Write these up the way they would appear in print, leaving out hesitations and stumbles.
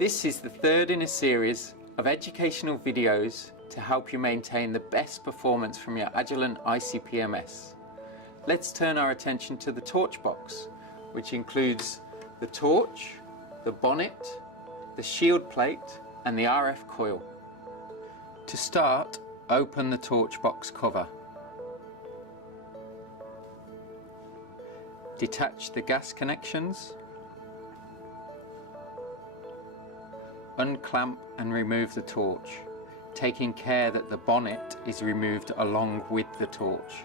This is the third in a series of educational videos to help you maintain the best performance from your Agilent ICP MS. Let's turn our attention to the torch box, which includes the torch, the bonnet, the shield plate and the RF coil. To start, open the torch box cover. Detach the gas connections. Unclamp and remove the torch, taking care that the bonnet is removed along with the torch.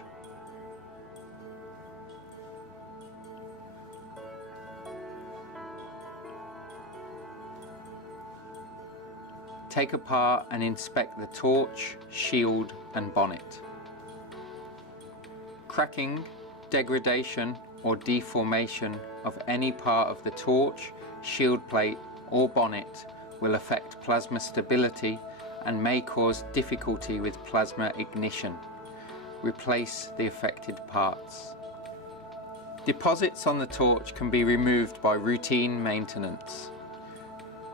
Take apart and inspect the torch, shield and bonnet. Cracking, degradation or deformation of any part of the torch, shield plate or bonnet will affect plasma stability and may cause difficulty with plasma ignition. Replace the affected parts. Deposits on the torch can be removed by routine maintenance.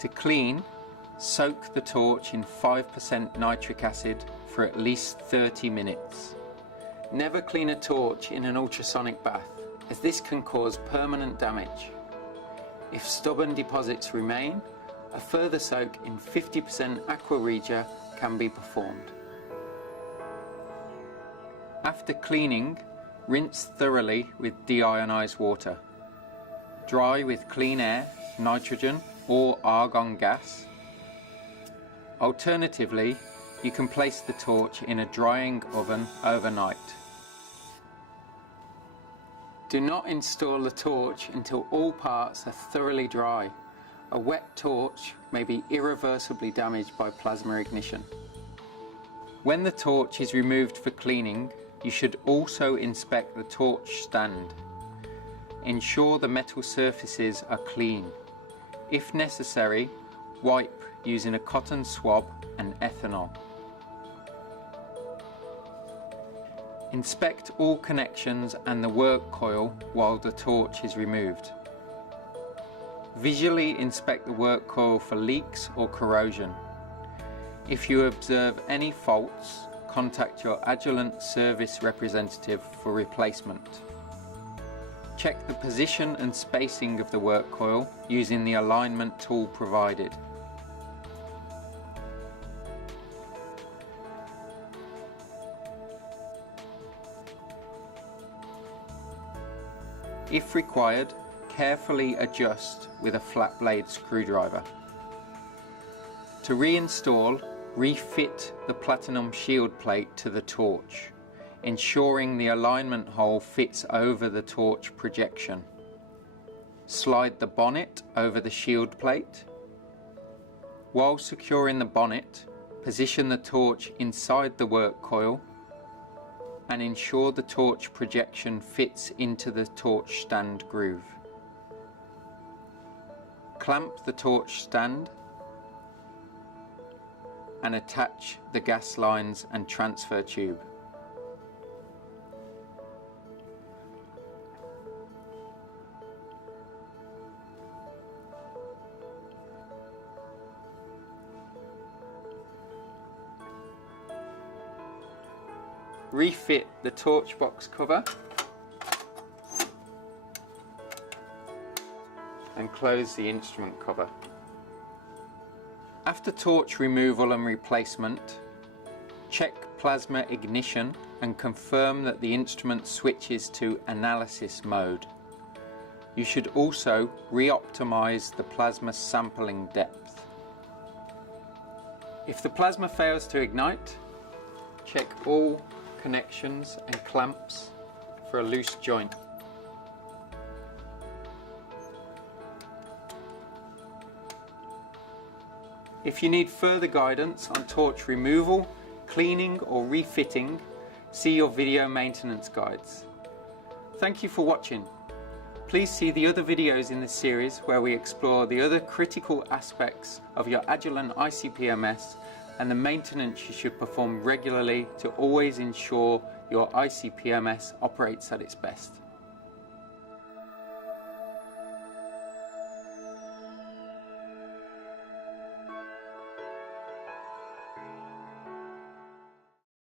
To clean, soak the torch in 5% nitric acid for at least 30 minutes. Never clean a torch in an ultrasonic bath, as this can cause permanent damage. If stubborn deposits remain, a further soak in 50% aqua regia can be performed. After cleaning, rinse thoroughly with deionized water. Dry with clean air, nitrogen or argon gas. Alternatively, you can place the torch in a drying oven overnight. Do not install the torch until all parts are thoroughly dry. A wet torch may be irreversibly damaged by plasma ignition. When the torch is removed for cleaning, you should also inspect the torch stand. Ensure the metal surfaces are clean. If necessary, wipe using a cotton swab and ethanol. Inspect all connections and the work coil while the torch is removed. Visually inspect the work coil for leaks or corrosion. If you observe any faults, contact your Agilent service representative for replacement. Check the position and spacing of the work coil using the alignment tool provided. If required, carefully adjust with a flat blade screwdriver. To reinstall, refit the platinum shield plate to the torch, ensuring the alignment hole fits over the torch projection. Slide the bonnet over the shield plate. While securing the bonnet, position the torch inside the work coil and ensure the torch projection fits into the torch stand groove. Clamp the torch stand and attach the gas lines and transfer tube. Refit the torch box cover and close the instrument cover. After torch removal and replacement, check plasma ignition and confirm that the instrument switches to analysis mode. You should also re-optimize the plasma sampling depth. If the plasma fails to ignite, check all connections and clamps for a loose joint. If you need further guidance on torch removal, cleaning or refitting, see your video maintenance guides. Thank you for watching. Please see the other videos in this series where we explore the other critical aspects of your Agilent ICP MS and the maintenance you should perform regularly to always ensure your ICP MS operates at its best.